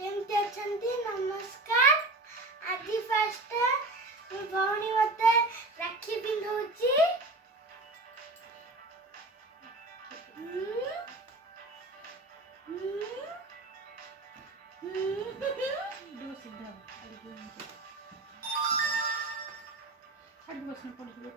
केमती अछंती नमस्कार। आज फर्स्ट मो भौणी मते राखी पिंधौची। दो सीधा हट बसने पड़ गया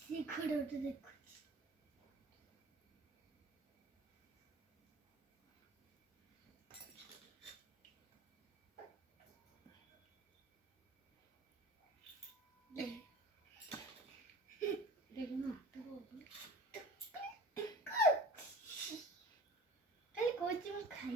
सीखो तो देखो देखो ना खाली कोच में खाई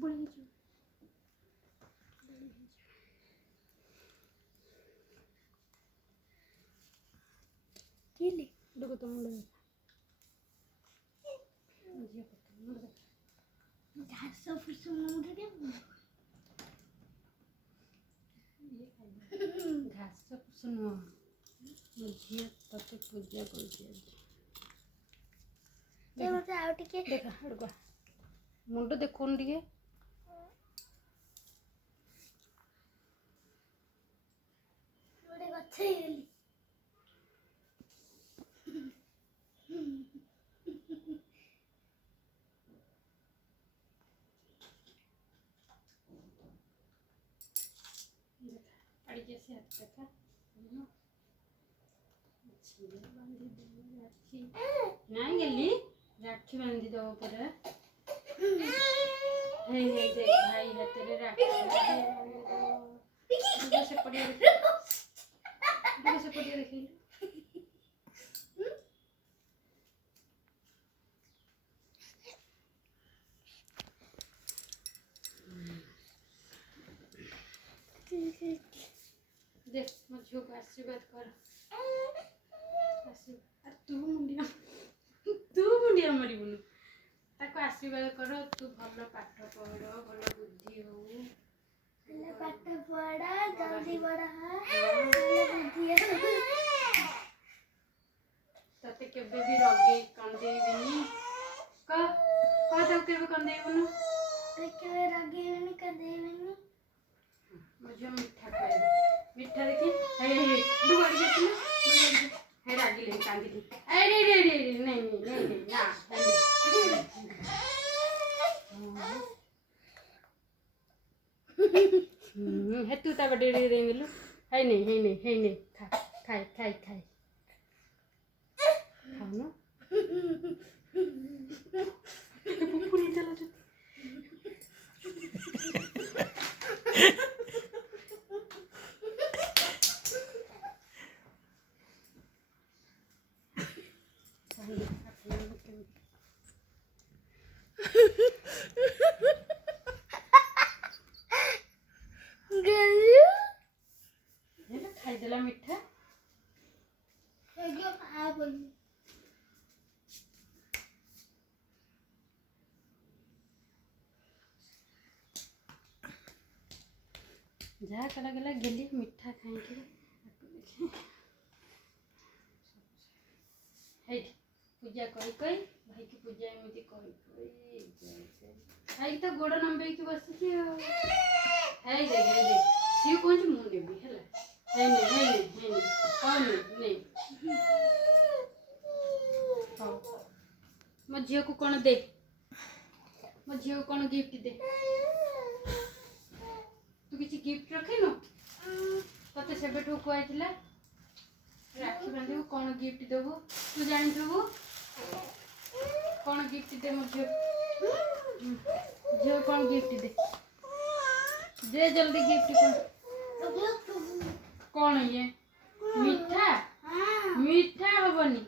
बोलिए केले देखो तुम लोग मुझे पता नहीं घास फुस मुंडे के घास सुनो मुझे तते पूजा कर दिया ते मते आउ टिके देखा हड़को मुंड देखोन टिके गोटे गछ गेली अड़ी जैसे हाथ देखा बांधी दे राखी नहीं गेली राखी बांधी दो पर हे जे भाई हाथ रे राखी से पड़िया देखी देख मो झील को आशीर्वाद कर आशीर्वाद तू मुंडिया मरिबुनु ताको आशीर्वाद कर तू भल पाठ पढ़ भल बुद्धि हो ले पाठ पढ़ा जल्दी बड़ा ले बुद्धि तते केबे भी रगे कंदेबिनी क तो केबे कंदेबुनु ते के रगेनी कदेनी मुझे मीठा खाए मीठा देखी हे दुआर देखी हे रागी ले कांदी दी अरे रे नहीं ना हे तू ता बड़े रे देंगलु है नहीं खाए खाओ ना पुपुनी चला जा खाईदेला मिठा जहाँ कला गला गेली मिठा खाएंगे पूजा कई भाई की पूजा एमती भाई तो गोड़ नंबे की बस देख सी कौन मुझे देवी है नहीं मो झील को कौन दे मो झील को कौन गिफ्ट दे तू किसी गिफ्ट रखिनु तते सेबेठू कहला राखी बांधु कौन गिफ्ट देबू तू जानिथबू कौन गिफ्ट दे मो झियो कौन गिफ्ट दे जल्दी गिफ्ट कौन ये मीठा मीठा हबनी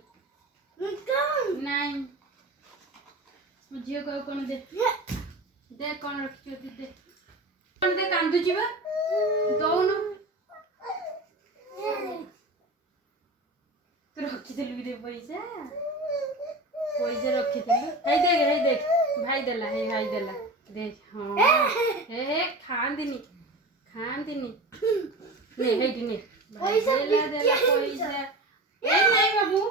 नहीं मो झियो को कौन दे कौन रखियो दे कौन दे कांदू जीवा दौनु तू रखी देलु दे पैसा रखी देख भाई देला देख हाँ हे खांदिनी ने हे कि ने पैसा देला पैसा ए नहीं बाबू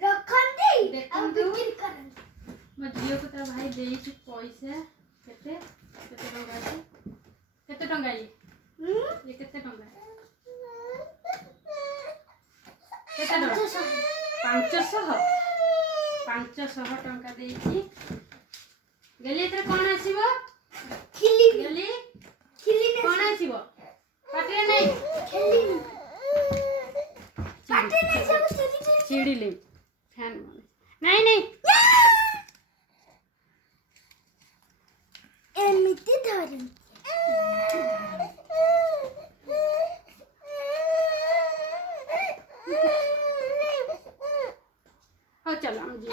रखंती देखन अब तू बिक्री करन मो झियो को ता भाई देई छु पैसा केते टंगा ये केते टंगा केते टंगा 500 टंका देई गली एतर कोन आसीबो खिली गली खिली कोन आसीबो पाटे नहीं खिली पाटे नहीं सब चिड़ी ले फैन नहीं एमिति धरन चलो हम जी